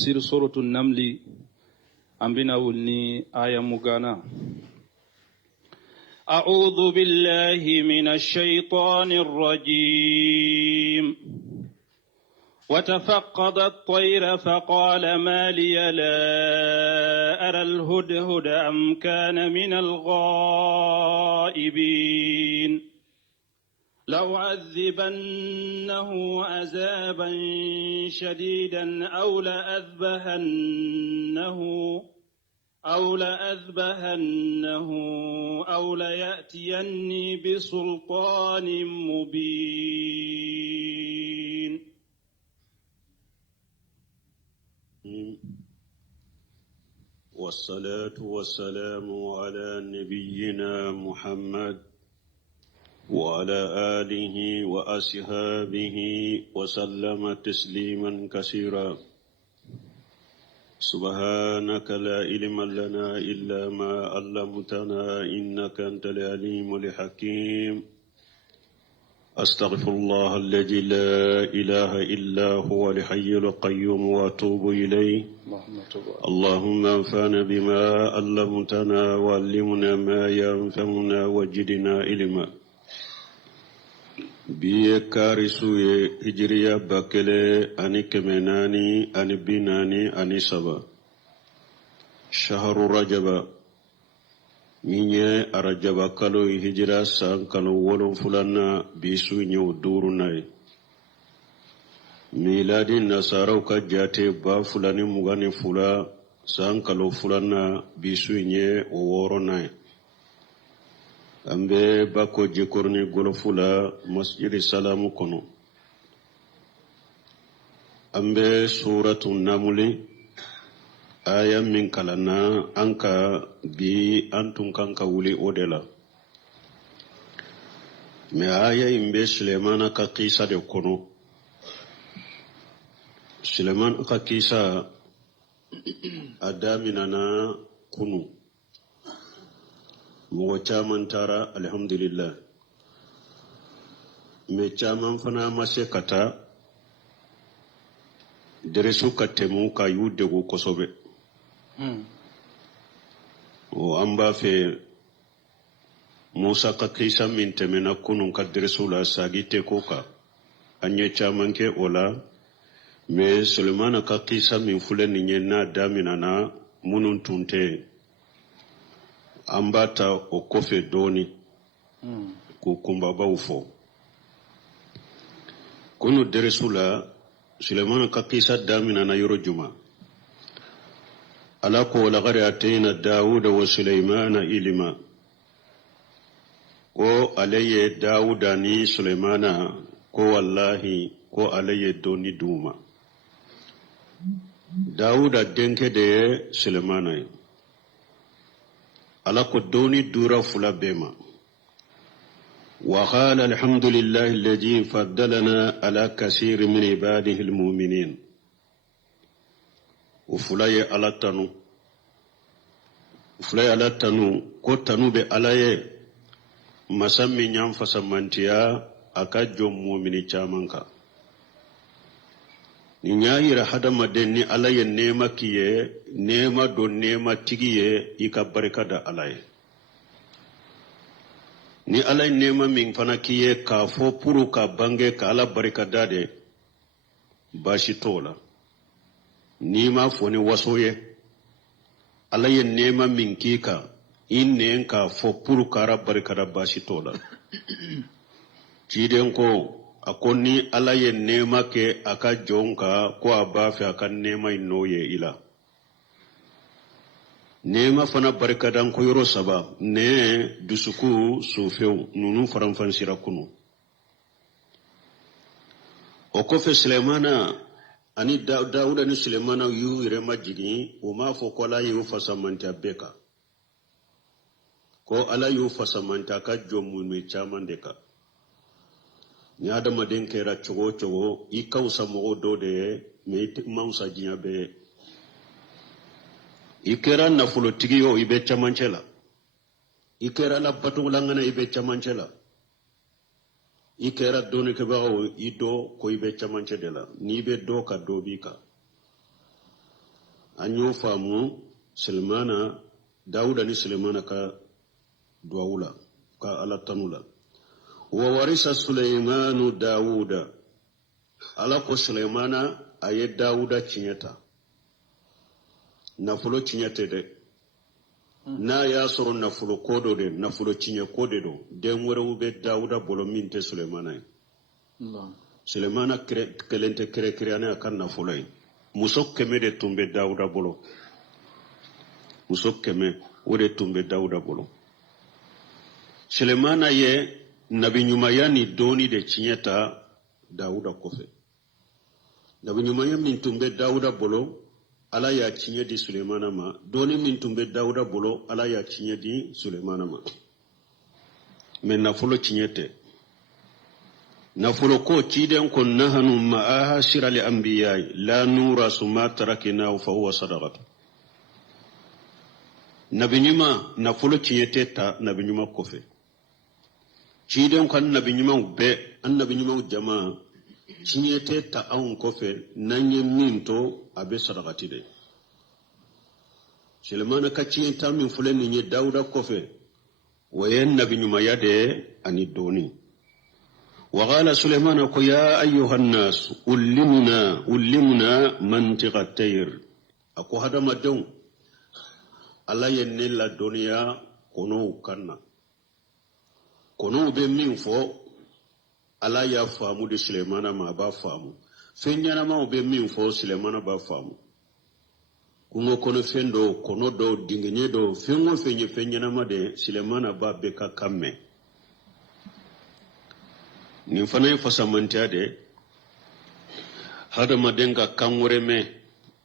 sir suratu namli ambina wulni aya mugana. أعوذ بالله من الشيطان الرجيم وتفقد الطير فقال ما لي لا أرى الهدهد أم كان من الغائبين لأعذبنه عذابا شديدا أو لأذبحنه أو ليأتيني بسلطان مبين. والصلاة والسلام على نبينا محمد وعلى آله وأصحابه وسلم تسليما كثيرا. سبحانك لا علم لنا إلا ما علمتنا إنك أنت العليم الحكيم. أستغفر الله الذي لا إله إلا هو الحي القيوم وأتوب إليه. اللهم انفعنا بما علمتنا وعلمنا ما ينفعنا وزدنا علما. biye karisuye hijriya bakele ani kemenani ani binani ani saba shahru rajaba minye arajaba kalo hijra san kalo wolon fulana bisu nyu durunai miladi nasaraw ka jate ba fulani mugani fula san kalo fulana bisu nye woronai ambe bako jekorni golofula masjidi salamu kono ambe suratu namuli aya min kalana anka bi antun kanka wuli odela me aya imbe Sulemana ka kisa de kono. Suleman ka kisa adamina na kunu mo caman tara alhamdulillah me caman fana mase kata deresu katemu ka yudego kosobe o amba fe Musa ka kisa min temena kunun ka deresu la sagite koka anye caman ke ola me Sulemana ka kisa min fule ninye na damina na munun tunte ambata okofe doni kukumba baufo kunu deresula Sulemana ka kisa damina na yoro juma alako laqad atayna Dawuda wa Sulaymana ilma ko alaye Dawuda ni Sulemana ko wallahi ko alaye doni duma Dawuda denke de Sulemana alako doni dura fula bema وقال الحمد لله الذي فضلنا على كثير من عباده المؤمنين وفلاي على تنو كو تنو بي على مسمي نيام فسمانتيا أكا جم مؤمني چامنكا نيايرا حدما دني على نيما كيه نيما دو نيما تيجيه إكا بركة دا على ni alay nema min fana kiye ka fo puru ka bange ka ala barika dade bashi tola ni ma fo ni wasoye alay nema min kika inne ka fo puru ka ara barika da bashi tola jiden ko akoni alay nema ke aka jonka ko abafe aka nema inoye ila nema fana barika dan ko yoro saba ne dusuku sufew nunu faranfansira kunu okofe Sulemana ani Dawuda ni Sulemana yu irema jigi o ma fo ko la yu fasamanta beka ko ala yu fasamanta ka jomu mi chamandeka ni adama den kera chogo i kausa mo do de me mausa jiabe ikera nafulo tigiyo ibe chamanchela ikera la batulangana ibe chamanchela ikera doni ke bawo ido ko ibe chamanchela ni be do ka dobika anyo famu Sulemana Dauda ni Sulemana ka duawula ka ala tanula wa warisa Suleimanu Dauda ala ko Sulemana aye Dauda cinyata nafulo cinyate de na ya soro nafulo kodo de nafulo cinye kode do den wore ube Dauda bolo minte Sulemana Sulemana kelente kere ane akan nafulo muso keme de tumbe Dauda bolo muso keme wode tumbe Dauda bolo Sulemana ye nabi nyumaya ni doni de cinyata Dauda kofe nabi nyumaya min tumbe Dauda bolo ala ya cinye di Sulemana ma doni min tumbe Dauda bolo ala ya cinye di Sulemana ma men nafulo cinyete nafulo ko ciden kon nahanu ma'aha shirali anbiya'i la nura suma tarakina fa huwa sadaqatu nabi nyuma nafulo cinyete ta nabi nyuma kofe ciden kon nabi nyuma be annabi nyuma jama cinyete ta an kofe nanye minto abe sadaqati de Sulemana ka cinyeta min fulen ni Dauda kofe wayen nabi nyuma yade ani doni وقال سليمان يا أيها الناس علمنا منطق الطير أكو هذا ما دون الله ينال الدنيا كنو كنا كنو بمين فو الله يفهمو دي سليمان ما بفهمو فينيانا ما بمين فو سليمان بفهمو kungo kono fendo kono do dingenye do fengo fenyana ma de Sulemana ba beka kamme ni fana fasamantia de hada madenga kangore me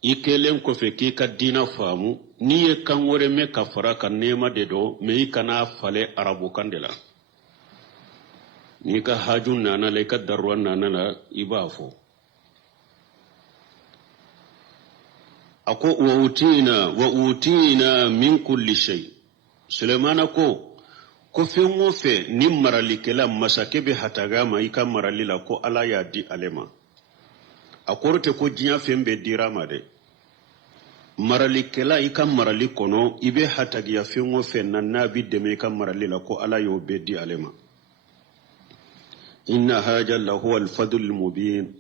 ikelen ko fe ki ka dina famu ni ye kangore me ka fara ka nema de do me ikana fale arabu kandela ni ka hajun nana le ka darwan nana la ibafo ako wa utina min kulli shay Sulemana ko fengo fe ni maralikela masakebe hatagama ika maralila ko ala ya di alema akorte ko jinya fembe dirama de maralikela ika maralikono ibe hatagiya fengo fe na nabi deme ika maralila ko ala yo be di alema inna haja lahu al-fadl mubin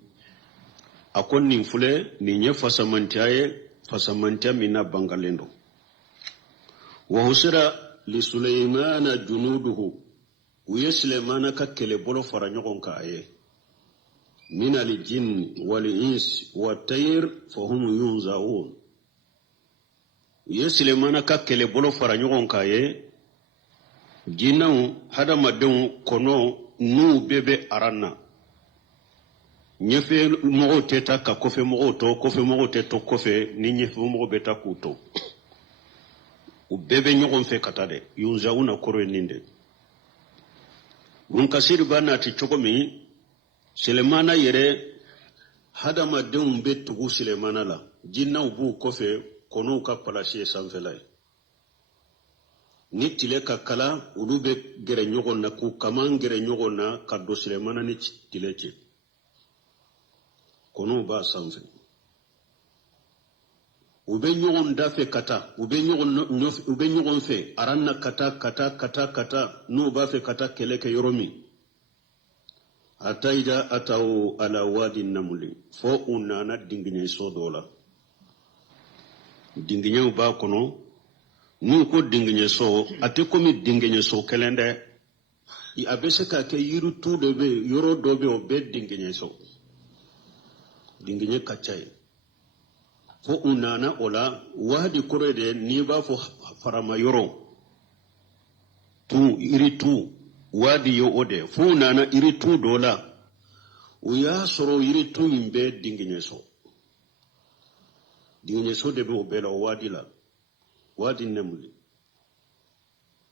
akon nin fule ni nye fasamantia mina bangalendo wa husira li Sulaymana junuduhu uye Suleymana ka kele bolo fara ɲɔgɔn ka aye min al-jinn wal-ins wat-tayr fahum yunzaun uye Suleymana ka kele bolo fara ɲɔgɔn ka aye jinnaw hadamadenw kono nu bebe aranna nyefe mogo teta ka kofe mogo to kofe ni nyefe mogo beta kuto ubebe nyogon fe katade yunzauna koro ninde munkasiri bana ti chokomi Sulemana yere hadama deum betugu Sulemana la jinna ubu kofe kono ka palashe sanfelay ni tile ka kala ulube gere nyogon na ku kaman gere nyogon na kaddo Sulemana ni tileke kono ba sanfe ube ɲɔgɔn dafe kata ube ɲɔgɔn fe aranna kata n'u b'a fɛ kata kɛlɛ kɛ yɔrɔ min ataida ataw ala wadi namuli fo u nana dingiɲɛ so dɔ la dingiɲɛw b'a kɔnɔ n'u ko dingiɲɛ so a tɛ komi dingiɲɛ so kelen dɛ a bɛ se ka kɛ yiritu dɔ bɛ yɔrɔ dɔ bɛ o bɛ dingiɲɛ so dingiɲɛ ka ca ye fo unana ola wadi kore de ni ba fo farama yoro tu iri tu wadi yo ode fo unana iri tu dola uya soro iri tu imbe dinginye so de be obela wadi la wadi nemuli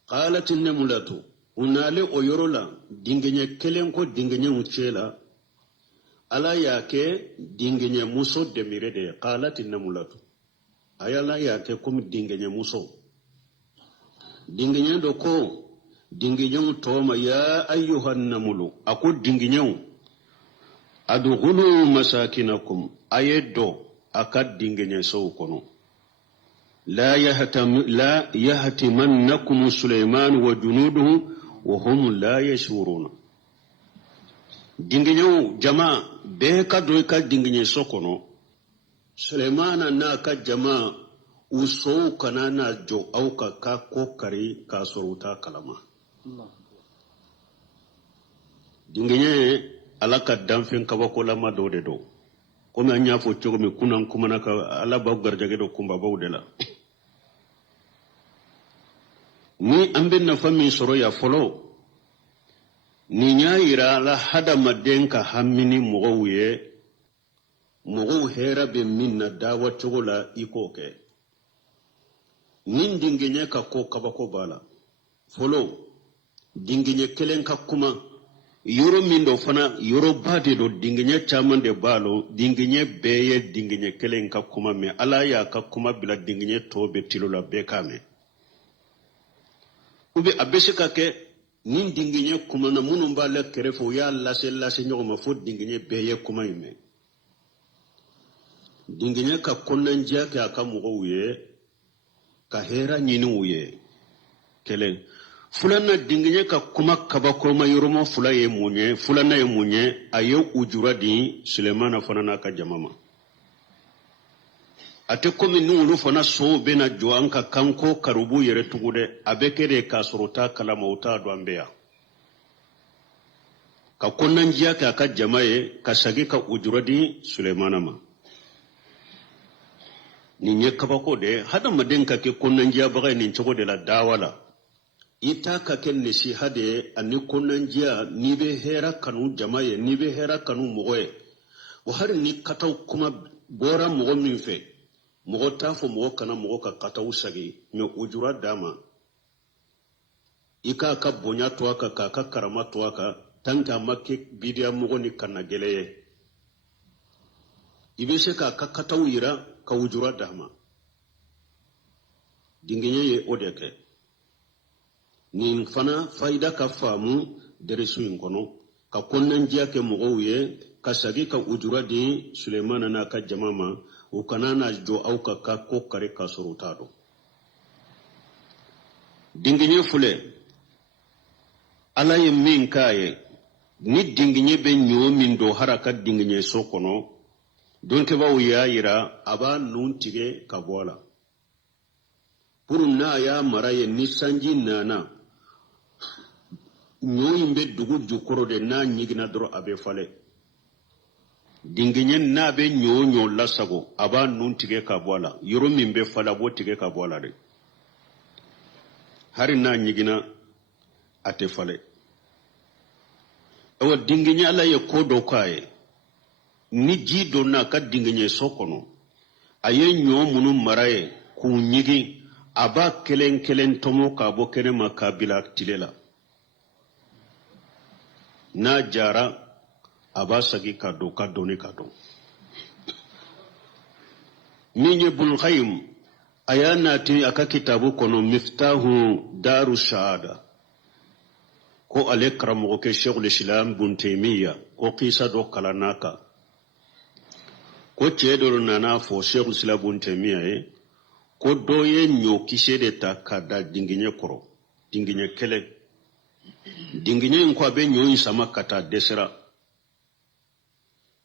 qalat nemulatu unale oyorola dinginye kelenko dinginye uchela ala yake dingenye muso demire de qalat namulatu ayala yake kum dingenye muso dingenye do ko dingenye toma ya ayyuhan namulu aku dingenye adghulu masakinakum ayedo akad dingenye so kono لا يهتمنكم سليمان وجنوده وهم لا يشعرون. dinginyo jama be ka do ka dinginye sokono Suleimana na ka jama uso kana na jo auka ka kokari ka soruta kalama dinginye alaka damfen ka bako lama do de do kuma anya fo chogo mi kunan kuma na ka alaba garjage do kumba bawdela ni ambe na fami soro ya folo ni nyayira la hada madenka hamini mugowe mugo hera be minna dawa chogola ikoke nin dinginye ka ko kabako bala folo dinginye kelen ka kuma yoro mindo fana yoro bade do dinginye chaman de balo dinginye beye dinginye kelen ka kuma me ala ya ka kuma bila dinginye tobe tilola bekame ube abeshika ke nin dinginye kuma na munun ba la kerefo ya lase nyoma fo dinginye beye kuma ime dinginye ka konnan jiya ka aka mugo wuye ka hera nyini wuye kelen fulana dinginye ka kuma kabako ma yoromo fula ye munye fulana ye munye aye ujura di Sulemana fana na ka jamama ate komi nulu fana so bena joanka kanko karubu yere tugude abekere ka sorota kala mauta do ambeya ka konnan jiya ka aka jamaye ka sagi ka ujura di Sulemana ma ni nye kabako de hada madenka ke konnan jiya bagai ni chogo de la dawala ita ka ken ne shi hade ani konnan jiya ni be hera kanu jamaye ni be hera kanu mogoye o har ni kataw kuma gora mogo min fe mogo tafo mogo kana mogo ka kataw sagi me ujura dama ika ka bonya to aka ka karama to aka tanka makke bidiya mogo ni kana geleye ibese ka kataw yira ka ujura dama dinginye ye odeke ni fana faida ka famu deresu inkono ka konnan jiya ke mogowe ka sagi ka ujura di Sulemana na ka jamama o kanana jo auka ka kokare ka sorutado dinginye fule ala ye min kaye ni dinginye be nyo min do haraka dinginye sokono donke ba wuya yira aba nun tige ka bola purun na ya maraye ni sanji nana nyoyin be dugu jukoro de na nyigina dro abe fale dinginye na be nyonyo lasago aba nun tige ka bola yoro min be fala bo tige ka bola de hari na nyigina ate fale awa dinginye ala ye kodo kaye ni jido na ka dinginye sokono aye nyo munu maraye ku nyigi aba kelen tomo ka bo kene makabila tilela na jara aba sagi ka do ka doni ka do minye bul khaym ayana ti aka kitabu kono miftahu daru shahada ko ale karamo ke Sheikhul Islam Ibn Taymiyyah ko qisa do kalanaka ko cedoro nana fo Sheikhul Islam Ibn Taymiyyah ko doye nyo kisede ta kada dinginye koro dinginye kele dinginye nko be nyo sama kata desera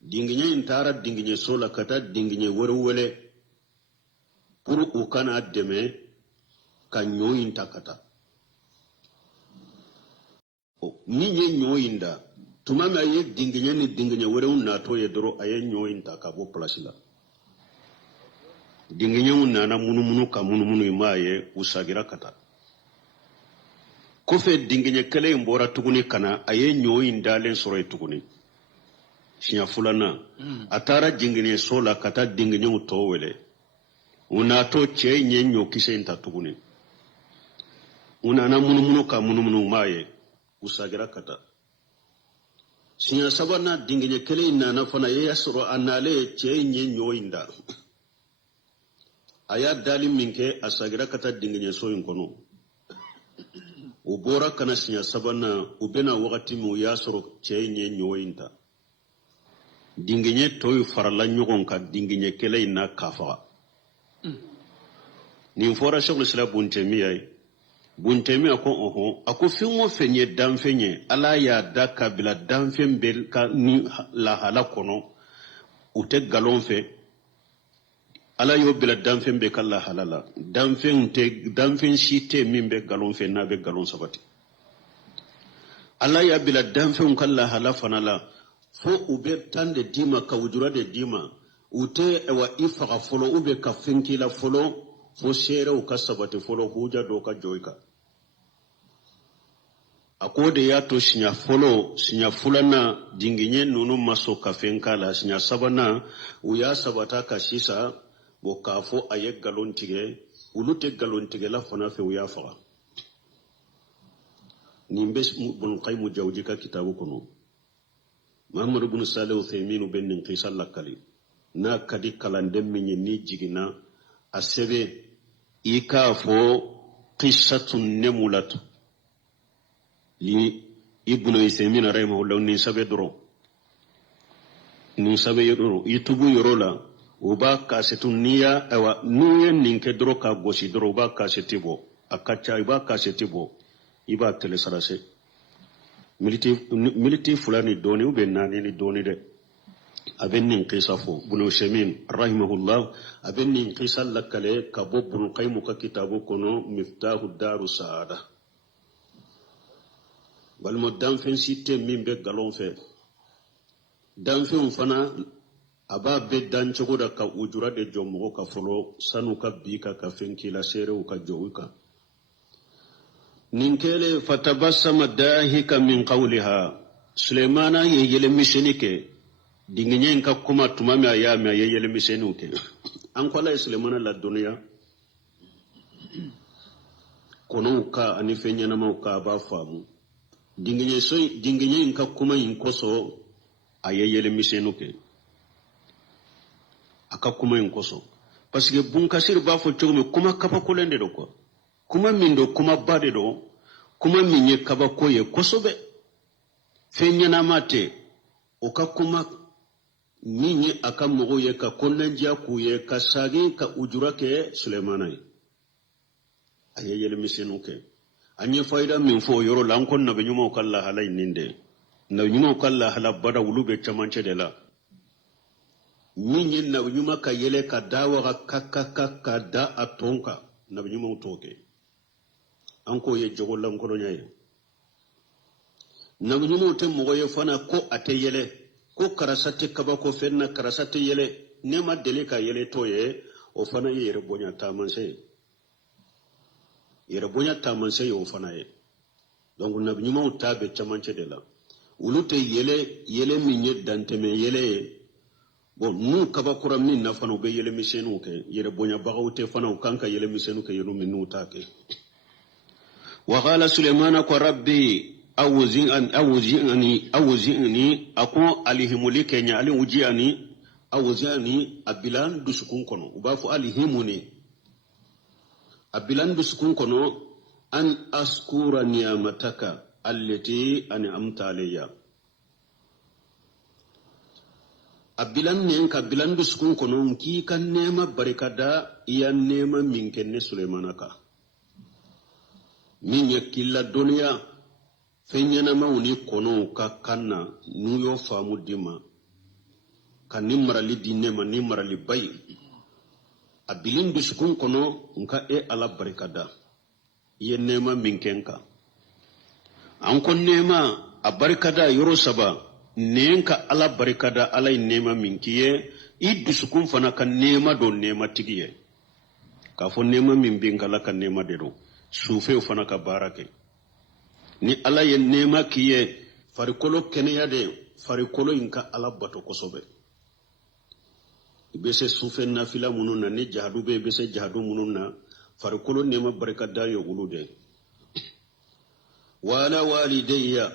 dinginye intara dinginye sola kata dinginye werwele puru ukana deme ka nyo intakata ninye nyo inda tumama ye dinginye ni dinginye werewu nato ye doro aye nyo intaka bo plasila dinginye unana munumunu ka munumunu imaye usagira kata kofe dinginye kele mbora tuguni kana aye nyo indalen soro tuguni shinya fulana atara dinginye sola kata dinginye utowele unato che nyenyo kise inta tuguni unana munumunu ka munumunu imaye usagira kata shinya sabana dinginye kele inana fana ye yasoro anale che nyenyo inda aya dali minke asagira kata dinginye soyin kono ubora kana sinya sabana ubena wakati mu yasoro chenye nyointa dinginye toy farala nyogon ka dinginye kele ina kafa nin fora shekul sila buntemiya ko oho ako fingo fenye danfenye ala ya da kabila danfen bel ka ni lahala kono ute galon fe ala yo bila danfen be kala halala danfen shite min be galon fe na be galon sabati ala ya bila danfen kala hala fanala fo ube tande dima ka wujura de dima ute ewa ifaka folo ube ka finkila folo fo shere u ka sabati folo huja do ka joika akode ya to sinya fulana dinginye nunu maso ka fenkala sinya sabana uya sabata ka shisa bo kafo aye galontige ulute galontige la fana fe uya fa nimbe bun qaymu jawjika kitabu kuno Muhammad ibn Salih Uthaymin ben qisal lakali na kadi kalandem minye ni jigina asebe ikafo qissatun nemulatu li ibnu Uthaymin rahimahullah ni sabe doro yutubu yorola uba kasetun niya awa nuyen ninke doro ka gosi doro uba kasetibo akacha uba kasetibo iba telesarase militi fulani doni ube nani ni doni de aben nin qisa fo ibnu Uthaymin rahimahullah aben nin qisa lakale kabo ibn Qayyim ka kitabu kono miftahu darus saada balmo danfen sitte min be galon fe danfen fana aba be dan cogo da ka ujura de jomo ka folo sanu ka bika ka fenkila sere u ka jowika ninkele fatabassama dahika min qawliha Sulaimana yele mishenike dinginyen ka kuma tumame ayame yele mishenuke an kwala Sulaimana la dunya kono ka anifenya na mauka ba famu dinginye inka kuma inkoso ayeyele misenuke aka kuma inkoso parce que bunkasir ba fo chogme kuma kapa kolende do ko kuma mindo kuma bade do kuma minye kaba koye kosobe fenya na mate oka kuma minye aka mogo ye ka konnanja kuye ka sagi ka ujurake Sulaimana ayeyele misenuke anye faida min fo yoro lankon na benyuma kala halay ninde na nyuma kala hala bada wulube chamanche de la minye na nyuma ka yele ka dawa ka da atonka na benyuma utoke anko ye jogo lankono nyaye na benyuma utem mogoye fana ko ateyele ko karasate kabako fenna karasate yele nema deleka yele toye o fana yere bonya tamanse yere bonya tamanse yo fana ye donc na nyuma utabe chamanche de la ulute yele minye danteme yele bon nu kabakura min na fana be yele misenu ke yere bonya bagawte fana kanka yele misenu ke yenu minu utake wa qala Sulaimana ko rabbi awzini ako alihimulike nya ali ujiani awzani abilan dusukun kono ubafu alihimuni abilan dusukun kono an askura niyamataka allati an'amta alayya abilan ne ka bilan dusukun kono nki kan nema barikada iya nema minkenne Sulaimanaka min yakilla dunya fenyana mauni kono ka kanna nuyo famu dima kan nimrali dinema nimrali bay abilin dusukun kono nka ala barikada iya nema minkenka an kon nema a barikada yoro saba nenka ala barikada ala nema minkiye i dusukun fana kan nema do nema tigiye ka fo nema min bingala kan nema de do sufe fana ka barake ni ala ye nema kiye farikolo kenya de farikolo inka ala bato kosobe bese sufe na fila mununa ni jahadu be bese jahadu mununa farikolo nema barikada yo ulude wala walidayya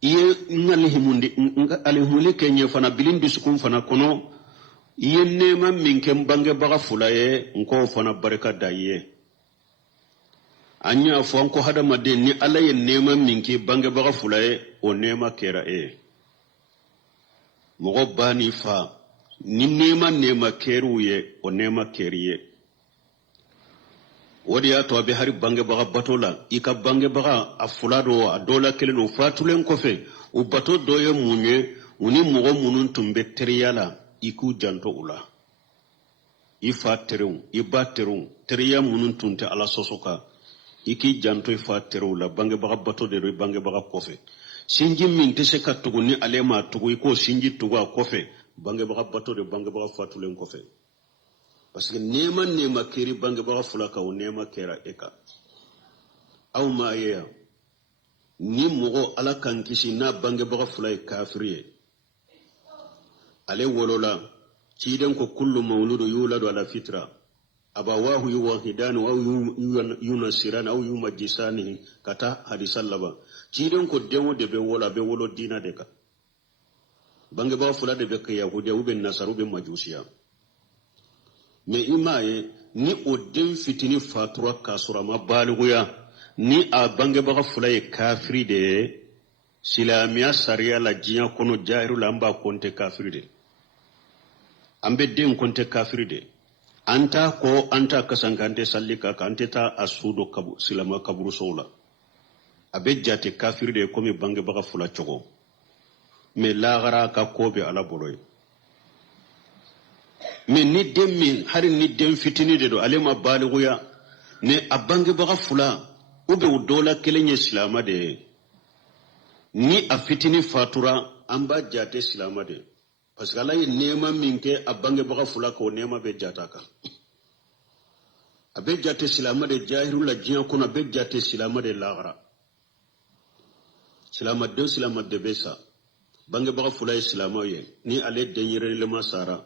iye ngalihimuli kenye fana bilin dusukun fana kono iye nema minke mbange baga fulaye nko fana barikada ye anya fo anko hada madin ni ala ye nema minke bange baga fulaye o nema kera mogo bani fa ni nema keruye o nema keriye wodi ya to be hari bange baga batola ika bange baga afulado adola keleno fatulen kofe u bato doye munye uni mogo munun tumbe teriyala iku janto ula ifa terew iba terew teriya munun tunte ala sosoka iki janto ifa terew la bange baga bato de bange baga kofe sinji min tese katugu ni alema tugu iko sinji tugu kofe bange baga bato de bange baga fatulen kofe parce que nema kiri bange baga fulaka o nema kera eka aw ma ya ni mogo ala kan kisi na bange baga fulay kafiriye ale wolola ciden ko kullu mawludu yuladu ala fitra abawahu yuwahidan aw yunasiran aw yumajisani kata hadisallaba ciden ko demo de be wolo dina de ka bange baga fulade be ka yahudiya ube nasaru be majusiya me imaye ni odin fitini fatura kasura ma baliguya ni a bange baga fulay kafiri de silamiya sariya la jinya kono jairu lamba konte kafiri de ambe den konte kafiri de anta kasankante sallika kante ta asudo silama kaburu sola abe jate kafiri de komi bange baga fula chogo me lagara ka kobe ala boloy me ni dem min hari ni dem fitini de do alema baliguya ne abange baga fula ube udola kelenye islama de ni a fitini fatura amba jate islama de parce que Allah nema minke abange baga fula ko nema be jataka abe jate islama de jahiru la jiya kuna be jate islama de lagara islama de besa bange baga fula islama ye ni ale denyere le masara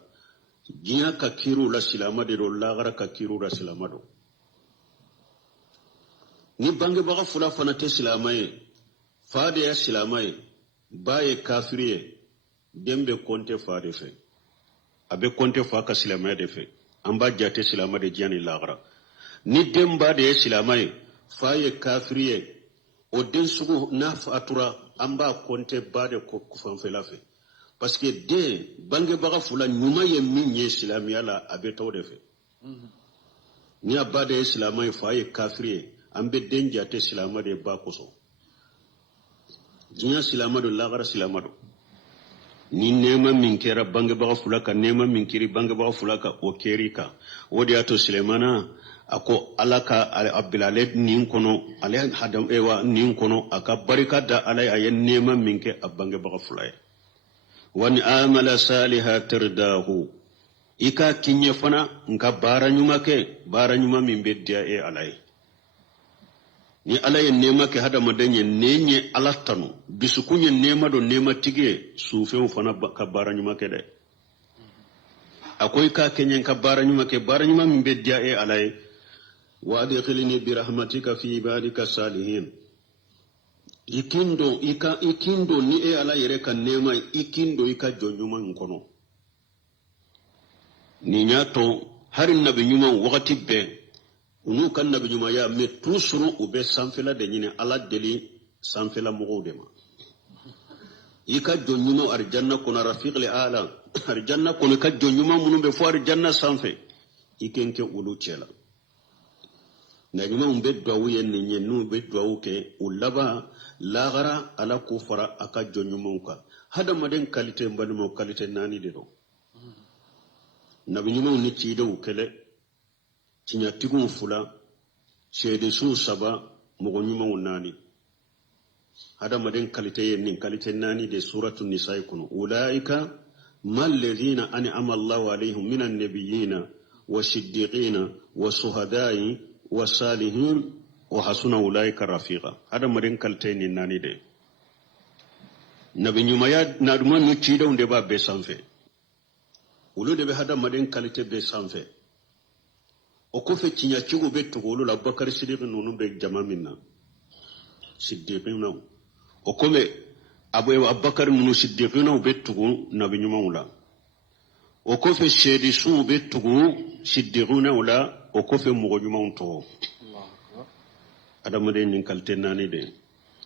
jiya ka kiru la islama de do lagara ka kiru la islama do ni bange baga fula fana te islama ye faade ya islama ye baye kafiriye dembe konte faade fe abe konte fa ka islama de fe amba jate islama de jani lagara ni demba de islama ye faye kafiriye o den sugu na fatura amba konte bade ko fanfela fe parce que de bange baga fula nyuma ye minye islamiya la abe tawde fe ni abade islama ye faye kafiriye ambe denja te islama de ba koso jinya islama do lagara islama do ni nema min kera bange baga fulaka nema min kiri bange baga fulaka o kerika wodi ato Sulemana ako alaka abbilale nin kono ale hadam ewa nin kono aka barika da alay ayen nema min ke abange baga fulay wani amala saliha tirdahu ika kinye fana nka bara nyuma min beddia e alay ni alay nema ke hada madenye nenye alatanu bisukunye nema do nema tige sufe fana ka bara nyuma ke de akoy ka kenyen ka bara nyuma min beddia e alay wa adkhilni bi rahmatika fi ibadika salihin ikindo ni e ala yere kan nema ikindo ika jonyuma nkono ni nyato harin nabi nyuma wakati be unu kan nabi nyuma ya me tusuru ube sanfela de nyine ala deli sanfela mugodema ika jonyuma arjanna kuna rafiqli ala arjanna kuna ka jonyuma munumbe fo arjanna sanfe ikenke ulu chela na nyuma umbe dwawu yenni nyenu be dwawu ke ulaba lagara ala kufara aka jonyumunka hada maden kalite mbani mo kalite nani de do nabi nyuma ni chide ukele tinya tigun fula shede su saba mo nyuma nani hada maden kalite yenni kalite nani de suratul nisa kunu ulaika mal ladina an'ama Allahu alaihim minan nabiyina wasiddiqina wasuhada'i wasalihin wa hasuna ulaika rafiqa hada maden kalteni nani de nabi nyuma ya naduma no chida unde ba be sanfe ulu de be hada maden kalite be sanfe o ko fe cinya cigo be to golu la bakar sidiq nonu be jama minna siddiqina o ko me abu abakar nonu siddiqina be to nabi nyuma ula o ko fe shedi su be to siddiquna ula o ko fe mo nyuma unto adamade nin kalte nani de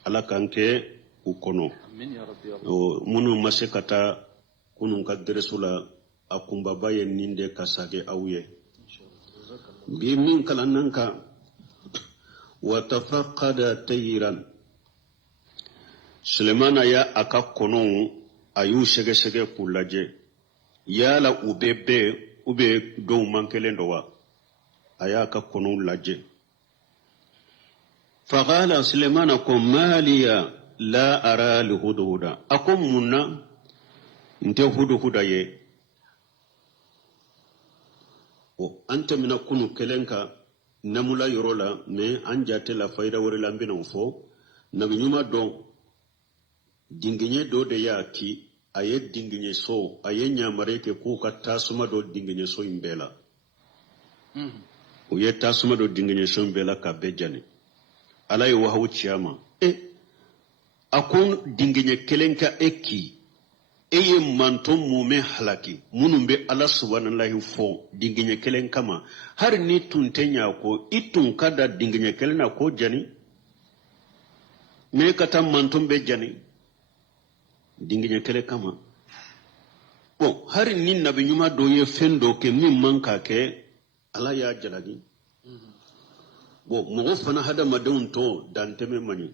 ala kanke ukono amin ya rabbi o munu masekata kunun kadresula akumba baye ninde kasage awye bi min kala nanka وتفقد طيرا سليمان يا أكا كونو أيو شغي شغي كولاجي يا لا ube do mankelen do wa aya ka konu laje faqala sulaimana ko maliya la ara li hudhuda akum munna nte hudhuda ye o anta mina kunu kelenka namula yorola me anjate la fayda wori lambina fo nabi nyuma do dinginye do de yaki aye dinginye so aye nyamare ke ku ka tasuma do dinginye so imbela o ye tasuma do dinginye so imbela ka bejani ala yo wahu chiyama akon dinginye kelenka eki eye mantom mume halaki munumbe ala subhanallahi fo dinginye kelenka ma har ni tuntenya ko itun kada dinginye kelena ko jani me kata mantom be jani dinginye kele kama bon hari ni nabi nyuma do ye fendo ke min manka ke ala ya jalagi bon mo fana hada madon to danteme mani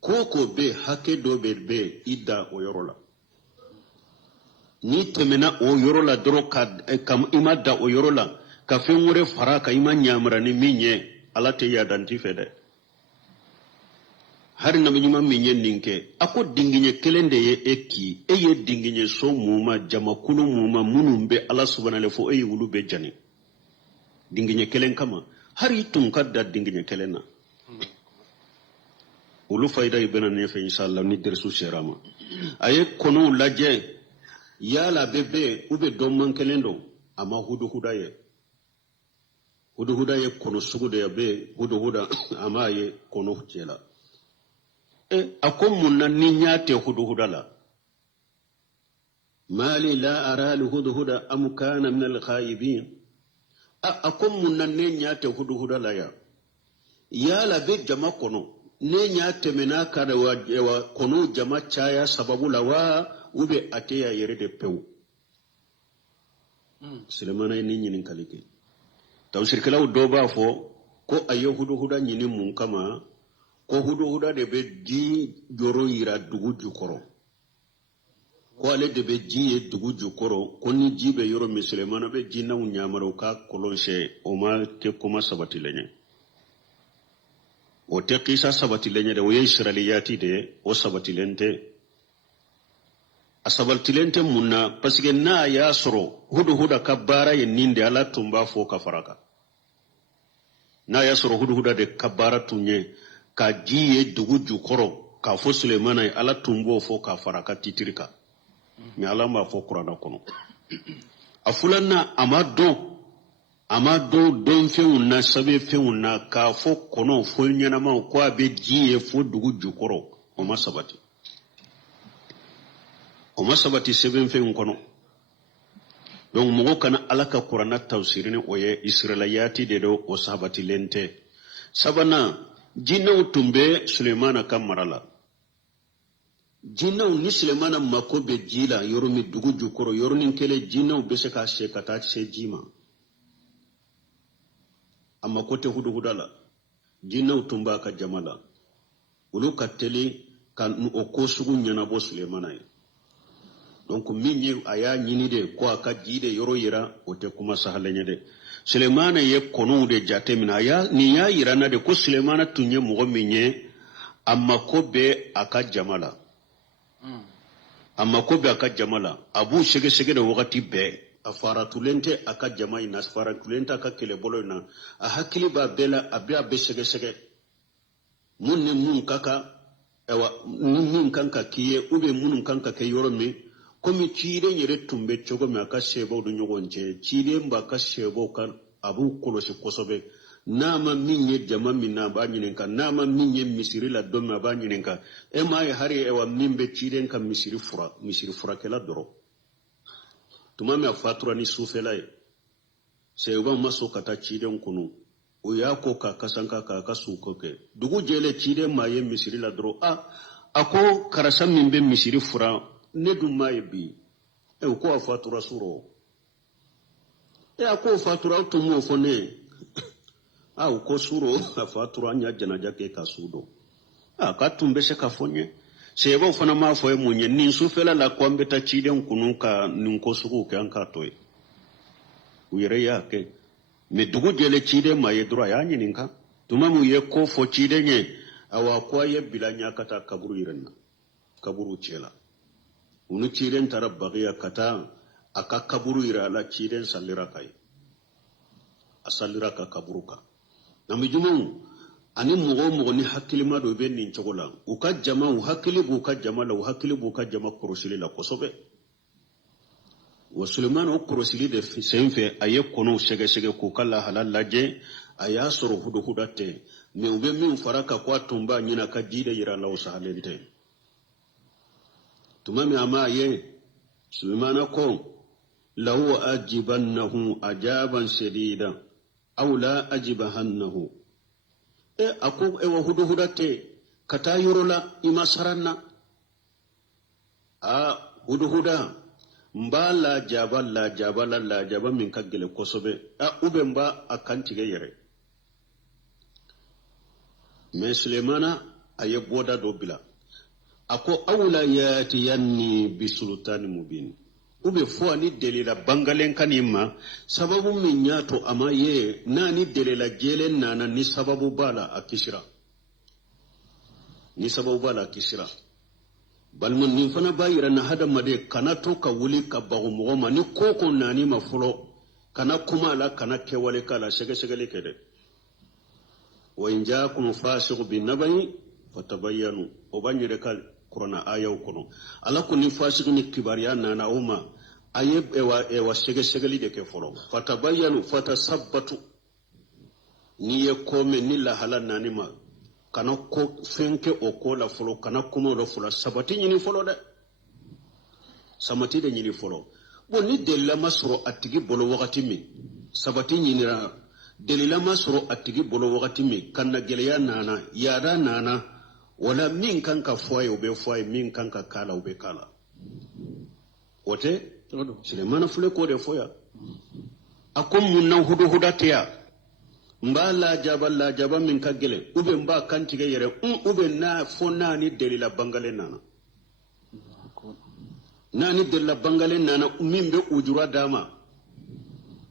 koko be hake do be ida o yorola ni temena o yorola dro ka kam imada o yorola ka fenwure faraka imanya nyamra ni minye ala te ya danti fede hari nabi nyuma minye ninke ako dinginye kelende ye eki eye dinginye so muma jama kunu muma munumbe ala subhanahu fo eye wulube jani dinginye kelen kama hari tunkadda dinginye kelena ulu fayda ibena nefe inshallah ni dersu sherama aye kono laje yala bebe ube domman kelendo ama huda ye kono sugude ya be huda ama ye kono jela akom munna ni nyate huda la mali la ara al huda am kana min al ghaibin akom munna ne nyate huda la ya la be jama kono ne nyate mena kada wa kono jama chaya sababu la wa ube ateya yere de pew Sulemana ni nyinin kalike tawsir kala do ba fo ko ayo huda nyinin mun kama ko huda de be di joro yira dugu jukoro ko ale de be ji e dugu jukoro ko ni jibe yoro Sulemana be jinna unyamaro ka kolonse o ma te kuma sabati lenye o te qisa sabati lenye de o israiliyati de o sabati lente asabati lente munna pasike na ya soro huda kabara ye ninde ala tumba fo ka faraka na ya soro huda de kabara tunye ka jiye dugu jukoro ka fo Sulemana ala tumbo fo ka faraka titirika mi ala ma fo qur'ana kono afulanna amado don feunna sabe feunna ka fo kono fo nyana ma ko abe jiye fo dugu jukoro o masabati seben feun kono donc mogo kana alaka qur'ana tafsirin oye israiliyati de do o sabati lente sabana jinnaw tumbe Sulemana kamarala jinnaw ni Sulemana makobe jila yoromi dugu jukoro yoroni kele jinnaw bese ka shekata se jima amma kote hudala jinnaw tumba ka jamala ulu kateli kan o ko sugu nyana bo Sulemana donc minye aya nyini de ko aka jide yoro yira o te kuma sahalenye de Sulemana ye kono de jate mina ya ni ya irana de ko Sulemana tunye mo minye amma ko be aka jamala amma ko be aka jamala abu shege de wakati be afara tulente aka jamai na afara tulente aka kele bolo na a hakili ba bela abia be shege munne mun kaka ewa mun kanka kiye ube mun kanka ke yoro mi komi chire nyere tumbe chogo me aka shebo du nyogonje chire mba aka shebo kan abu kolosi kosobe nama minye jama minna ba nyinenka nama minye misiri la doma ba nyinenka ema ye hari ewa mimbe chire nka misiri fura kela doro tumame afatura ni sufela ye seyuba maso kata chire nkunu uyako ka kasanka ka kasuko ke dugu jele chire maye misiri la doro ako karasa mimbe misiri fura ne dumaye bi ko afatura suro ako fatura tumo fone ko suro afatura nya janaja ke ka sudo ka tumbe se ka fonye sebo fana ma foye munye nin su fela la kwambe ta chiden kunu ka nin ko sugu ke an ka toy uyere ya ke me dugu jele chide ma ye dura ya nyinin ka tuma mu ye ko fo chide nye awa kwa ye bilanya kata kaburu irenna kaburu chela unu chiden tarabagiya kata aka kaburu ira la chiden salira kai asalira ka kaburu ka namijumu ani mogo ni hakilima do be nin chogola uka jama u hakili bu ka jama la u hakili bu ka jama korosili la kosobe wa Suleiman o korosili de senfe aye kono shege ko kala halal laje aya soro hudu hudate me ube min faraka kwa tumba nyina ka jide yira la usahalente tumami ama ye Suleiman ko lahu ajibannahu ajaban shadida aw la ajibahannahu ako ewa hudu hudate kata yorola ima saranna hudu huda mba la jaba min kagele kosobe ube mba akantige yere me Sulemana aye boda do bila ako awla yatiyanni bisultani mubin ube fo ni delila bangalen kanima sababu min yato ama ye nani delila gelen nana ni sababu bala akishira balman ni fana bayira na hada made kana to ka wuli ka bagu mogoma ni koko nani mafulo kana kuma la kana kewale kala shege kede wa injakum fasiqu bin nabai fatabayyanu obanyire kal Qur'ana ayaw kono ala ko ni fasiqu ni kibariya nana uma ayeb ewa shege de ke folo fatabayyanu fatasabbatu ni ye kome ni la halal nani ma kana ko fenke o ko la folo kana kuma lo folo sabati nyini folo de samati de nyini folo bon ni delila masro atigi bolo wakati mi sabati nyini ra delila masro atigi bolo wakati mi kana geleya nana yada nana wala min kanka foye ube foye min kanka kala ube kala wote Sulemana fule ko de foya akom munna hudu hudateya mba la jaba min kagele ube mba kantige yere ube na fona ni delila bangale nana min be ujura dama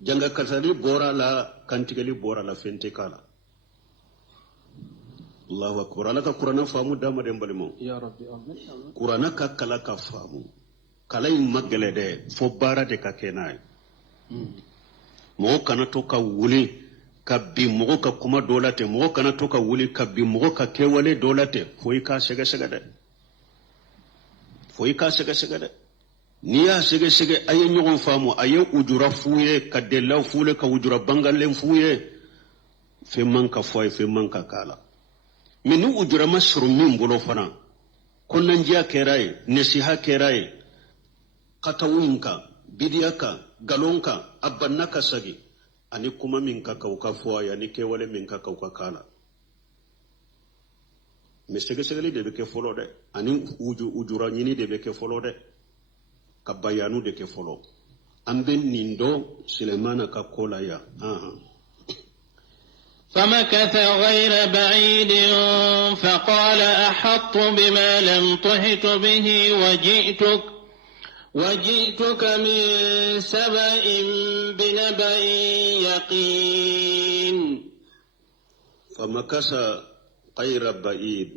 janga kasari bora la kantigeli bora la fente kala Allahu akbar alaka Qur'ana famu dama de mbalimo ya rabbi amin Qur'ana ka kala ka famu kala in magale de fo bara de ka kenai mo kana to ka wuli ka bi mo ka kuma dolate mo kana to ka wuli ka bi mo ka kewale dolate foi ka shege de ni ya shege aye nyogon famu aye ujura fuye ka delaw fule ka ujura bangalen fuye fe man ka foi fe man ka kala minu ujura masru min bolo fana kunnan jiya keraye nasiha keraye katawinka bidiyaka galonka abannaka sagi ani kuma min ka kauka fuaya ni kewale min ka kauka kala me sege de ke folo de ani ujura nyini de be ke folo de ka bayanu de ke folo ambe nindo Sulemana ka kola ya فمكث غير بعيد فقال أحط بما لم تحط به وجئتك من سبأ بنبأ يقين فمكث غير بعيد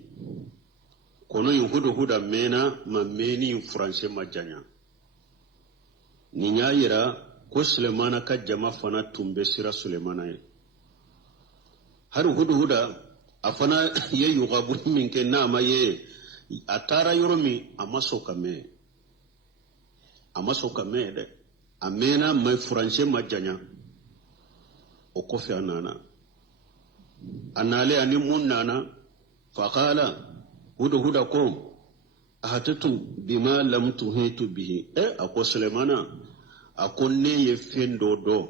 kono huda mena mameni France majanya ninya yira ko Sulemana ka jama fana tumbe sira Sulemana ye har huda afana ye yugabu min ke nama ye atara yoromi amasoka me de amena mai France majanya o kofi anana anale ani munana faqala huda ko ahatatu bima lam tuhitu bihi ako Sulemana akonne ye fendo do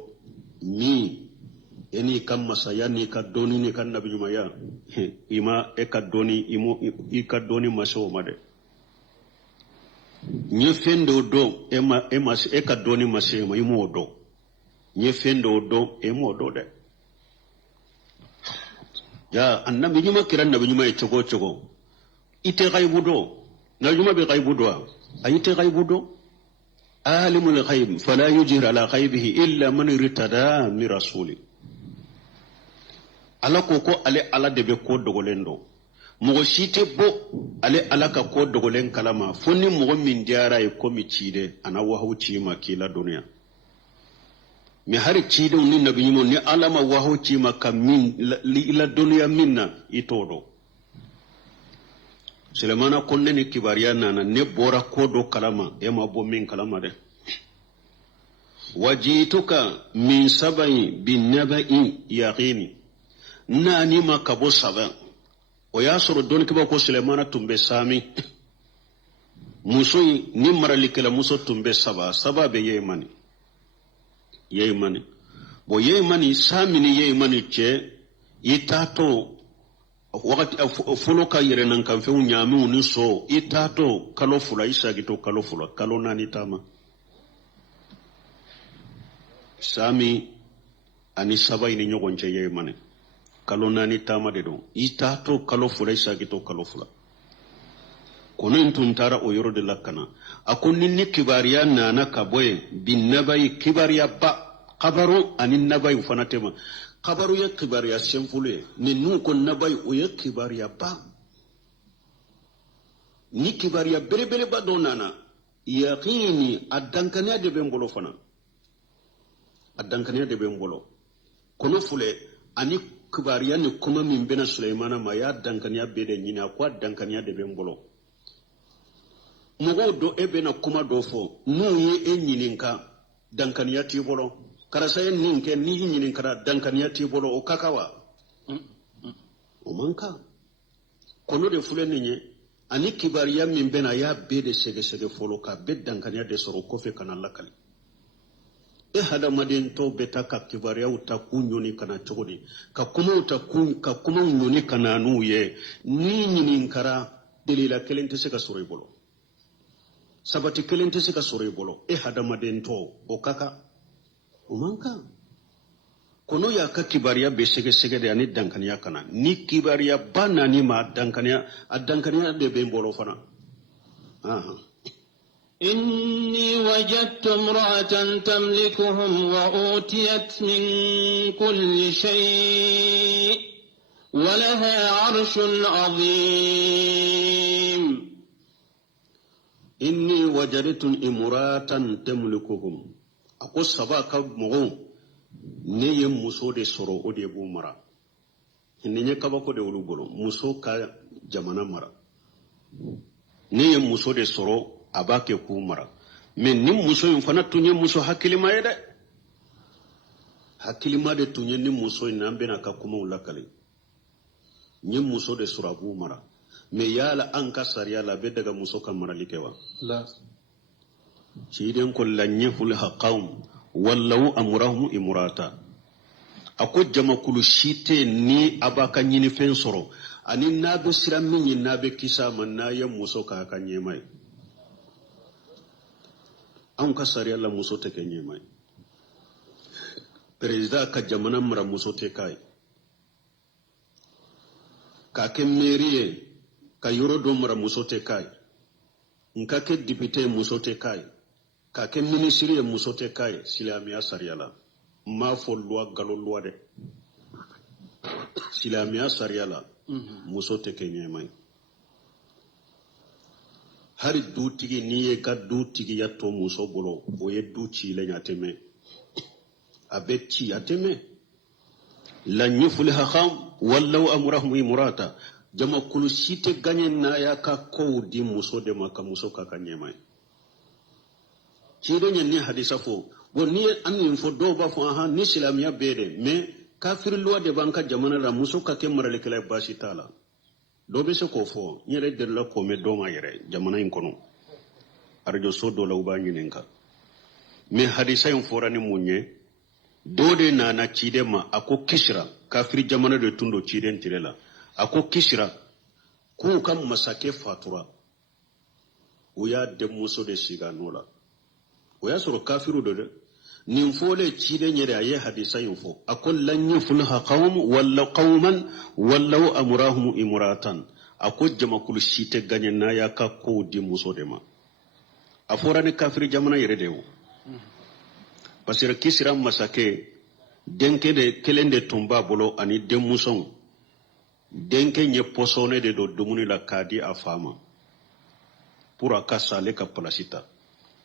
mi eni kam masaya ni ka doni ni kan nabi jumaya ima ka doni maso made nye fendo do ka doni masema imo do nye fendo do emo do de ya annabi nyuma kiran nabi nyuma chogo chogo ite ghaibu do nabi nyuma be ghaibu do ayite ghaibu do alimul ghaib fala yujhir ala ghaibihi illa man irtada min rasuli ala ko ale ala de be ko dogolen do mogo shite bo ale ala ka ko dogolen kalama fonni mogo min diara e ko mi cide ana wahu ci ma kila duniya mi hari cide ni nabi nyimo ni alama wahu ci ma kam min ila duniya minna itodo Sulemana konne ni kibariya nana ne bora ko do kalama e ma bo min kalama de wajituka min sabai bin nabai yaqini nani ma kabo saba o ya soro don kiba ko Sulemana tumbe sami muso ni maralikela muso tumbe saba be yemani bo yemani sami ni yemani che itato wakati fulo ka yere nan kan fe nyami uni so itato kalo fula isagito kalo fula kalo nani tama sami ani saba ini nyogon che yemani kalo nani tama de do itato kalo fula isagito kalo fula kono intuntara o yoro de lakana akonni ni kibariya nana kaboye bin nabai kibariya ba kabaru anin nabai fanatema kabaru ya kibariya senfule ni nuko nabai o ya kibariya ba ni kibariya bere ba donana yaqini adankaniya de bembolo fana adankaniya de bembolo kono fule ani kibariya ni kuma min bena Sulaimana ma ya dankaniya bede nyina kwa dankaniya de bembolo mogo do ebena kuma do fo nu ye enyininka dankaniya ti bolo karasa yen ninke ni nyininkara dankaniya ti bolo o kakawa o manka kono de fule ninye ani kibariya min bena ya bede sege folo ka be dankaniya de soro kofe kana lakali e hada madin to beta ka kibariya uta kunyoni kana chogodi ka kuma nyoni kana nuye ni nyininkara delila kelente sega soro bolo sabati kelente sega soro bolo e hada madin to o kaka umanka kono ya ka kibariya be sege de ani dankaniya kana ni kibariya bana ni ma dankaniya de be mbolo fana aha inni wajadtu imra'atan tamlikuhum wa utiyat min kulli shay wa laha 'arshun 'azim inni wajadtu imra'atan tamlikuhum ako saba ka mogo ne ye muso de soro o de bu mara ne nye kaba ko de wulu bolo muso ka jamana mara ne ye muso de soro abake ku mara men ni muso in fana tunye muso hakilima ye de hakilima de tunye ni muso in nambe na ka kuma ulakale ni muso de soro abu mara me yala an ka sariya la be daga muso kan mara likewa la ciden ko lanye ful haqaum wallahu amrahum imurata ako jama kulu shite ni abaka nyini fen soro ani nabe siram min nabe kisa man na ya muso ka ka nyemai an ka sari Allah muso te ke nyemai president ka jamana mara muso te kai ka ke mairie ka yoro do mara muso te kai nka ke député muso te kai ka ke ministre muso te kai silamiya sariyala ma fo loi galo loi de silamiya sariyala muso te ke nyemai hari dutigi ni ye ka dutigi ya to muso bolo o ye du ci le nyateme abe ci yateme la nyuful hakham wallahu amrahum imurata jama kulu site ganyen na ya ka ko di muso de maka muso ka kanyemai ci do nyen ni hadisa fo bo ni an fo do ba fo aha ni silamiya bede me kafir loi de banka jamana la muso ka ke marale kala bashi tala do be se ko fo nyere de la ko me do ma yere jamana in kono arjo so do la uba nyinenka me hadisa in fora ni munye do de na cide ma ako kishra kafir jamana de tundo ciden tirela ako kishra ku kam masake fatura uya de muso de shiga nola uya soro kafiru de nin fole cide nyere aye hadisa yufo akon lan yufulha qawm walla qawman wallau amrahum imratan ako jama kul shite ganyen na ya ka ko di muso de ma afora ne kafiri jamana yere dewo pasira kisira masake denke de kelende tumba bolo ani demuson denke nye posone de do dumuni la kadi afama pura kasale ka plasita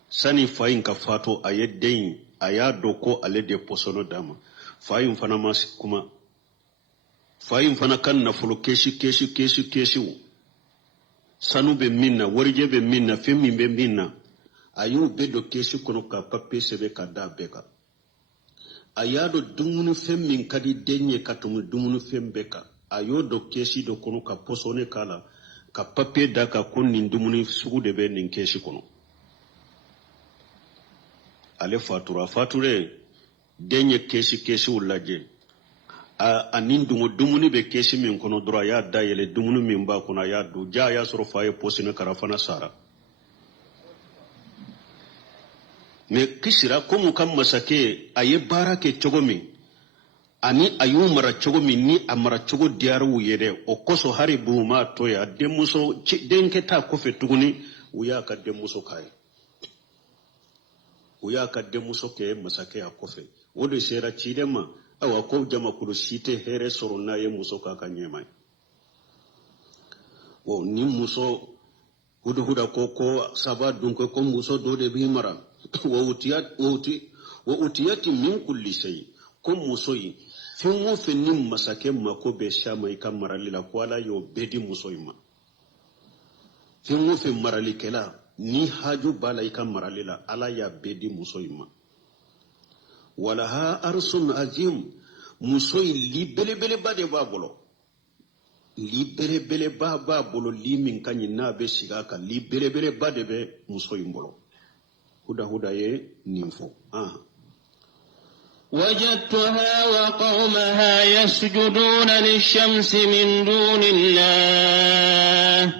sani fayin ka fato aye den aya doko ale de posono dama fayin fana mas kuma fayin fana kan na fulo keshi sanu be minna warje be minna femi be minna ayu be do keshi kono ka pape sebe ka da beka ayado dumunu femmin kadi denye katumu dumunu fembeka ayo do keshi do kono ka posone kala ka pape da ka konni dumunu sugu de be nin keshi kono ale fature denye keshi ulaje anin dumuni be keshi min kono dura ya da yele dumunu min ba kono ya do ja ya soro faye posine karafana sara me kisira komu kam masake aye barake chogomi ani ayu mara chogomi ni amara chogo diaru yede o koso hari buma to ya demuso denke ta kofe tuguni uya ka demuso kai uya ka demuso ke masake ya kofe wodo sera chidema awa ko jama kulu shite here soro na ye muso ka kanyema wo ni muso huda ko saba dunko ko muso do de bi mara wa utiyati min kulli shay ko musoyi fin nin masake mako be shamai kan maralila ko ala yo bedi musoyi ma fin marali kela ni haju balai kan maralila ala ya bedi musoyi ma wala ha arsun ajim musoyi libelebele bade babolo libelebele babolo limin kanyi na be shiga ka libelebele bade be musoyi mbolo huda ye ninfo وجدتها وقومها يسجدون للشمس من دون الله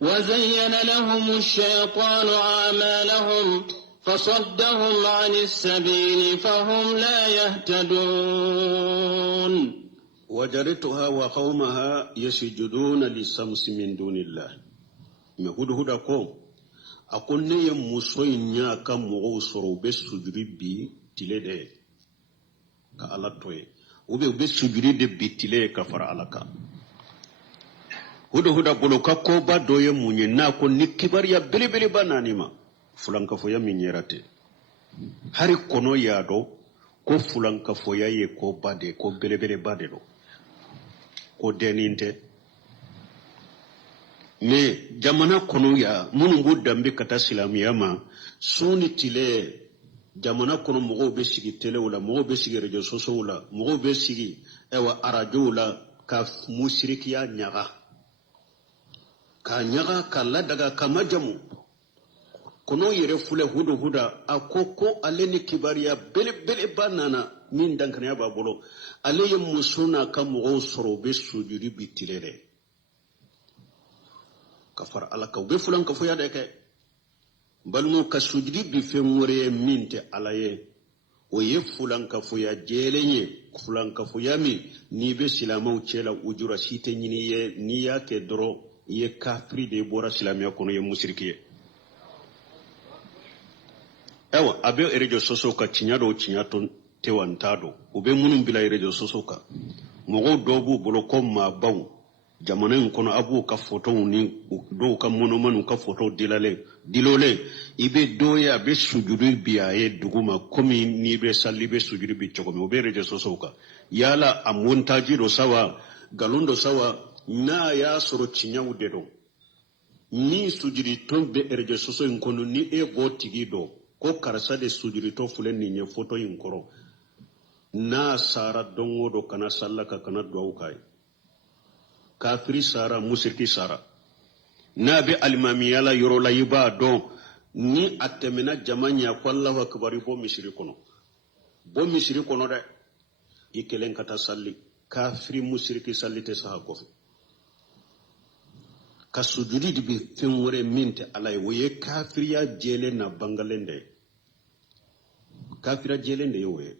وزين لهم الشيطان أعمالهم فصدهم عن السبيل فهم لا يهتدون وجدتها وقومها يسجدون للشمس من دون الله هدى قوم akonne ye musoyin nya ka mogo soro be sujuri bi tile de ka ala toye ube sujuri de bi tile ka fara alaka huda bolo ka ko ba doye munye na ko nikibar ya belebele bananima fulanka fo ya minyerate hari kono ya do ko fulanka fo ya ye ko bade ko belebele bade do ko deninte me jamana kono ya munungu dambe kata silamiya ma suni tile jamana kono mogo be sigi tele wala mogo be sigi radio soso wala mogo be sigi ewa arajo wala ka musrikiya nyaga ka ladaga kama jamu kono yere fule huda akoko aleni kibariya bele banana min dankanya babolo aleye musuna ka mogo soro be sujudi bitilere kafar alaka ube fulan ka foya de ke balmo ka sujudi bi femore minte alaye o ye fulan ka foya jelenye fulan ka foya mi ni be silamaw cela ujura site nyini ye ni ya ke doro ye kafri de bora silamiya kono ye musrikiye ewa abe erejo soso ka cinyado cinyato tewantado ube munum bila erejo soso ka mogo dobu bolo kom ma baw jamana kono abu ka photo ni do ka monomanu ka photo dilole ibe doya be sujudi biaye duguma komi ni be salli be sujudi bi chokomi obere je sosoka yala amontaji do sawa galundo sawa na ya soro chinyawde do ni sujudi tombe erje soso kono ni e botigi do ko karasa de sujudi to fulen ni nye photo inkoro na sara dongo do kana sallaka kana duaukai kafiri sara musirki sara nabi alimamiyala yorola yiba don ni atemena jamanya ko Allahu akbar bo misiri kono de ikelen kata salli kafiri musirki salli te saha ko ka sujudi dibi fenwore minte alay woye kafiri ya jele na bangalende kafira jelen de yoye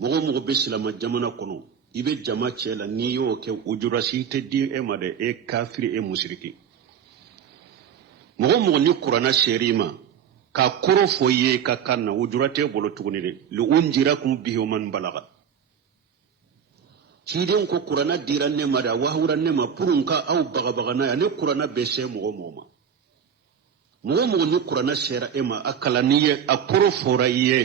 mogo be silama jamana kono ibe jama chela ni yo ke ujurasi te di e made e kafiri e mushriki mogo ni qur'ana sherima ka koro foye ka kanna ujurate bolo tuguni de li unjirakum bihi man balaga ciden ko qur'ana diran ne mada wahuran ne ma purunka au baga na ya ne qur'ana be se mogo ni qur'ana shera ema akalaniye akoro foraye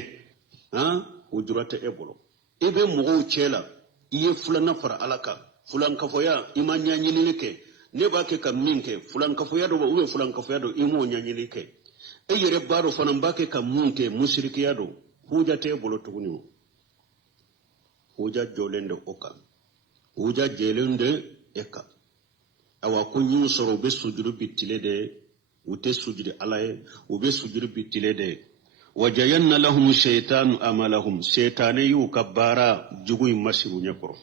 ujurate e bolo ibe mogo chela iye fulana fara alaka fulan kafoya ima nyanyini ke ne ba ke kam minke fulan kafoya do ube fulan kafoya do imo nyanyini ke e yere baro fana ba ke kam munke musrikiya do huja te bolo tuguni huja jolende oka huja jelende eka awa kunyu soro be sujudu bitile de ute sujudu alaye ube sujudu bitile de wajayanna lahum shaytanu amalahum shaytane yu kabara jugu masiru nyakoro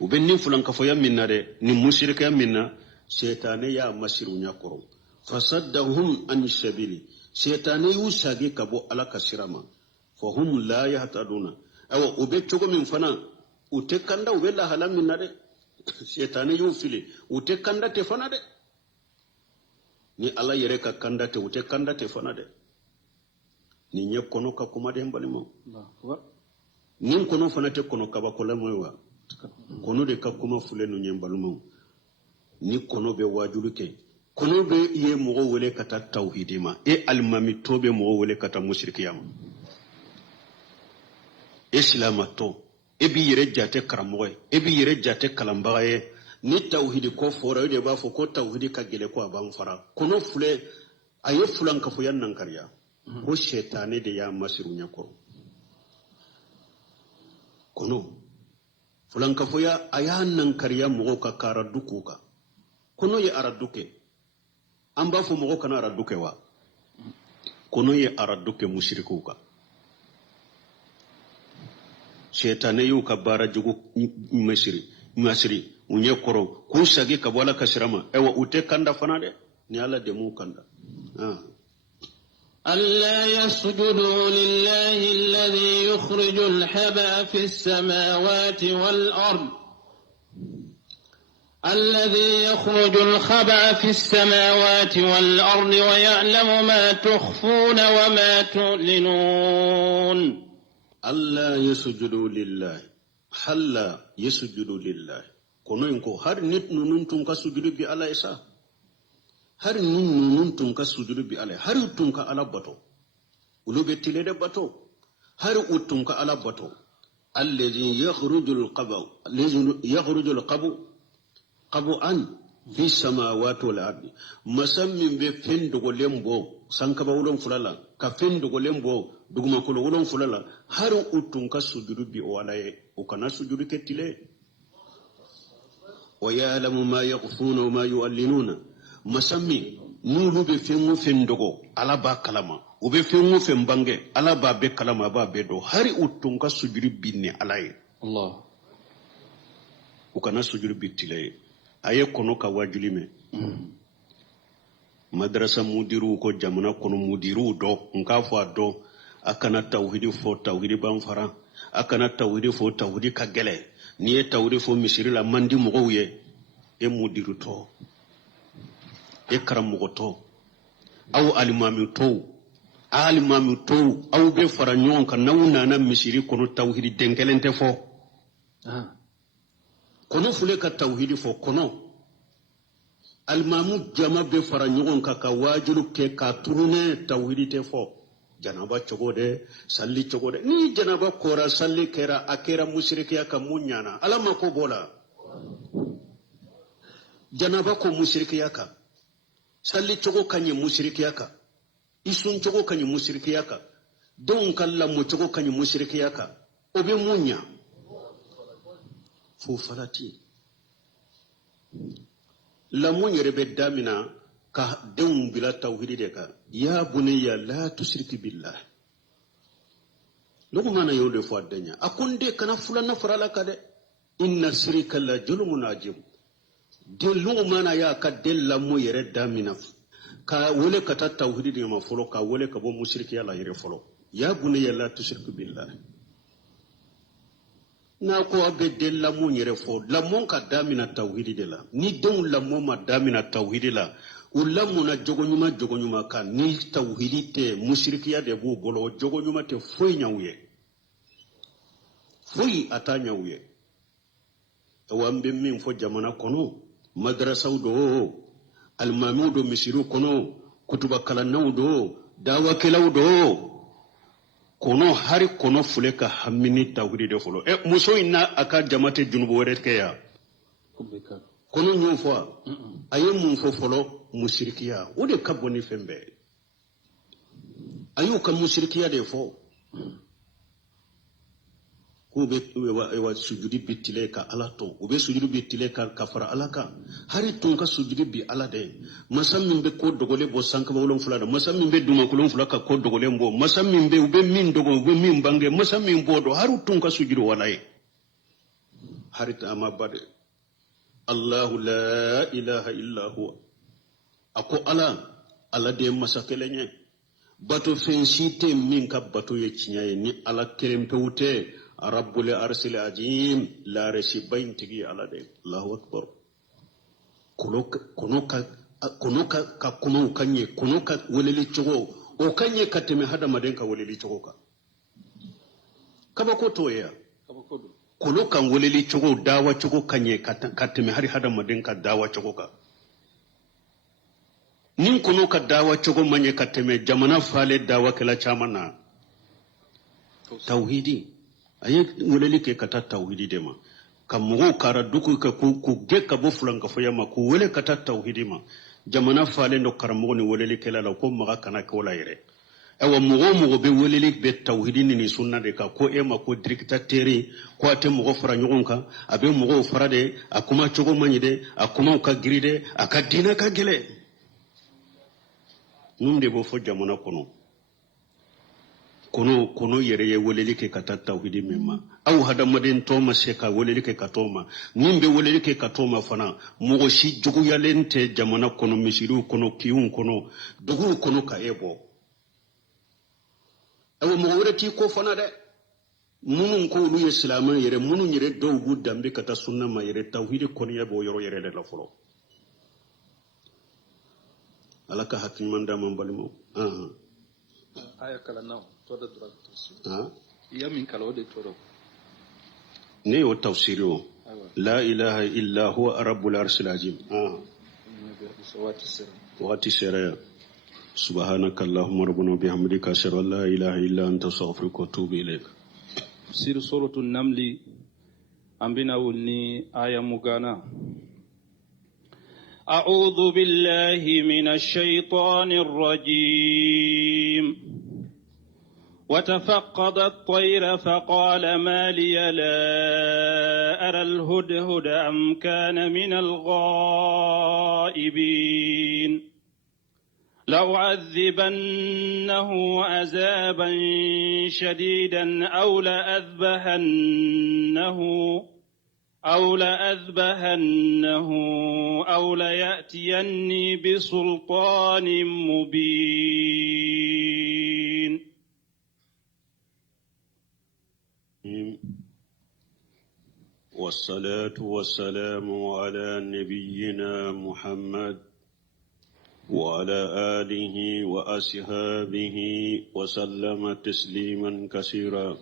ubenni fulan kafoya minna de ni mushrika minna shaytane ya masiru nyakoro fasaddahum an sabili shaytane yu sagi kabo ala kasirama fahum la yahtaduna awa ube chogo min fana utekanda ube la halam minna de shaytane yu fili utekanda te fana de ni ala yere ka kanda te utekanda te fana de ni nye kono ka kuma de mbali mo nin kono fana te kono kaba kola moywa kono de ka kuma fule no nye mbali mo ni kono be wajulu ke kono be ye mogo wele kata tauhidima e almami tobe mogo wele kata mushrikiyama islama to e bi yere jate karamoy e bi yere jate kalambaye ni tauhidi ko fora de ba fo ko tauhidi ka gele ko aban fara kono fule aye fulan ka fo yan nan kariya ko shetane de ya masiru nyakoro kono fulan ka fo ya ayan nan kariya mogo ka kara dukuka kono ye araduke amba fo mogo kana araduke wa kono ye araduke mushrikuka shetane yu ka bara jugu masiri unye koro kusagi ka wala kasirama ewa ute kanda fana de ni ala de mu kanda ألا يسجدوا لله الذي يخرج الحبأ في السماوات والأرض الذي يخرج الخبأ في السماوات والأرض ويعلم ما تخفون وما تعلنون ألا يسجدوا لله حلا يسجدوا لله kono inko har nit nunun tun ka sujudu bi ala isa har nunun tun ka sujudu bi ala har tun ka ala bato ulube tile de bato har utun ka ala bato alladhi yakhrujul qabu an fi samawati wal ardi masammin be fendugo lembo sankaba wulon fulala ka fendugo lembo duguma ko wulon fulala har utun ka sujudu bi wala o kana sujudu ke tile ويعلم ما يخفون وما يعلنون مسمي نولو بفيمو فندوغو على با كلامه وبفيمو فمبانغي على با بي كلامه با بيدو هاري اوتونكا سجري بيني علي الله وكان سجري بيتلي اي كونو كا واجليمه madrasa mudiru ko jamana kono mudiru do nka fo do akana tawhidi fo tawhidi ban fara akana tawhidi fo tawhidi ka gele ni e tawhidi fo misiri la mandi mo ye e mudiru to e karam mo to aw alimami to aw be fara nyon kan nawna na misiri kono tawhidi denkelente fo kono fule ka tawhidi fo kono almamu jama be fara nyon ka wajilu ke ka turune tawhidi te fo janaba chogode salli chogode ni janaba kora salli kera akera mushrikiya ka munyana alama ko bola janaba ko mushrikiya ka salli chogo kanye mushrikiya ka isun chogo kanye mushrikiya ka don kala mo chogo kanye mushrikiya ka obe munya fu falati la munyere be damina ka deun bila tawhidi de ka ya bunayya la tushrik billah lugu mana yode fo adanya akunde kana fulana farala ka de inna shirka la julmun ajim de lugu mana ya ka della mo yere damina ka wole ka ta tawhidi de ma folo ka wole ka bo mushriki yalla yere folo ya bunayya la tushrik billah na ko abe de lamon yere fo lamon ka damina tawhidi de la ni don lamon ma damina tawhidi la o lamon na jogonyuma kan ni tawhidi te mushrikiya de bu bolo jogonyuma te foy nyawye foy atanyawye awambe min fo jamana kono madrasa do almamudo misiru kono kutuba kalanaw do dawa kelaw do kono hari kono fule ka hamini tawhidi de folo muso inna aka jamate junubo wore keya kono nyon fo ayi mun fo folo mushrikiya o de ka boni fembe ayu ka mushrikiya de fo ko be wa sujudi bitile ka alato o be sujudi bitile ka kafara alaka hari tun ka sujudi bi alade masam min be ko dogole bo sanka wolon fulada masam min be duma kolon fulaka ko dogole mbo masam min be ube min dogo ube min bange masam min bodo haru tun ka sujudi walay hari ta ma bade allah la ilaha illa huwa ako ala de masakelenye bato fensite min ka bato ye cinyaye ni ala kerempewute rabbul arsil ajim la reshi baintigi ala de allahu akbar kono ka kuma kanye kono ka weleli chogo o kanye kateme hada maden ka weleli chogo ka kaba ko toya kono kan weleli chogo dawa chogo kanye kateme hari hada maden ka dawa chogo ka nin kono ka dawa chogo manye kateme jamana fale dawa kala chamana tauhidi aye weleli ke kata tauhidi dema kamugo kara duku ka ku gekka bo fulan ka foyama ku wele kata tauhidi ma jamana fale ndo karamugo ni weleli kala la ko maga kana ko la yere ewa mugo be weleli be tauhidi ni sunna de ka ko ema ko dirikta teri ko ate mugo fara nyogonka abe mugo fara de akuma chogo manyide akuma ka giride akadina ka gele numde bo fo jamana kono yere ye weleli ke kata tawhidi memma aw hadamadin toma seka weleli ke katoma nimbe weleli ke katoma fana mugo shi jugu yalente jamana kono misiru kono kiyun kono dugu kono ka ebo aw mugo wereti ko fana de munun ko lu islaman yere munun yere do bu dambe kata sunna ma yere tawhidi kono yebo yoro yere de la folo alaka hakin manda man balimo aya kala naw todo droit ya min kala wode todo ne o tafsiro la ilaha illa huwa rabbul arshil azim wati sera subhanaka allahumma rabbana bihamdika ashhadu an la ilaha illa anta astaghfiruka wa atubu ilaik sir suratul namli ambina wulni aya mugana أعوذ بالله من الشيطان الرجيم وتفقد الطير فقال ما لي لا أرى الهدهد أم كان من الغائبين لأعذبنه عذابا شديدا أو لأذبحنه أو ليأتيني بسلطان مبين. والصلاة والسلام على نبينا محمد وعلى آله وأصحابه وسلم تسليما كثيرا.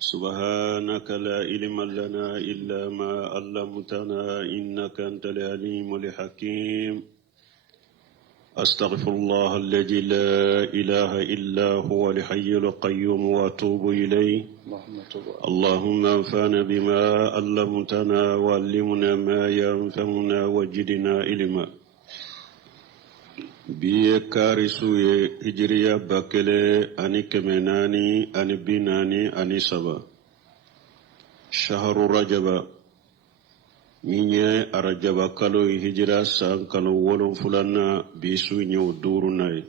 سبحانك لا علم لنا إلا ما علمتنا إنك أنت العليم الحكيم. أستغفر الله الذي لا إله إلا هو الحي القيوم وأتوب إليه. اللهم انفعنا بما علمتنا وعلمنا ما ينفعنا وزدنا علما. biye karisuye hijriya bakele ani kemenani ani binani ani saba shahru rajaba minye arajaba kalo hijra san kalo wolon fulanna bisu nyu durunai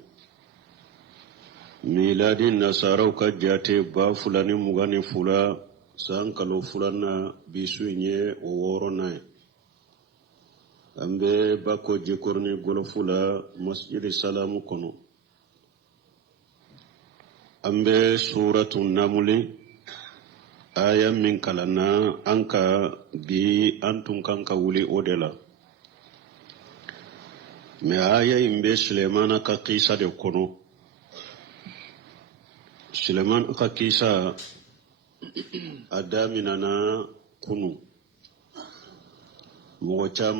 miladi nasarau ka jate ba fulani mugani fula san kalo fulanna bisu nye woronai ambe bako jikorni golofula masjid salamu kono ambe suratu namuli aya min kalana anka bi antun kanka wuli odela me aya imbe Sulemana ka kisa de kono. Suleman ka kisa adamina na kunu mogo caman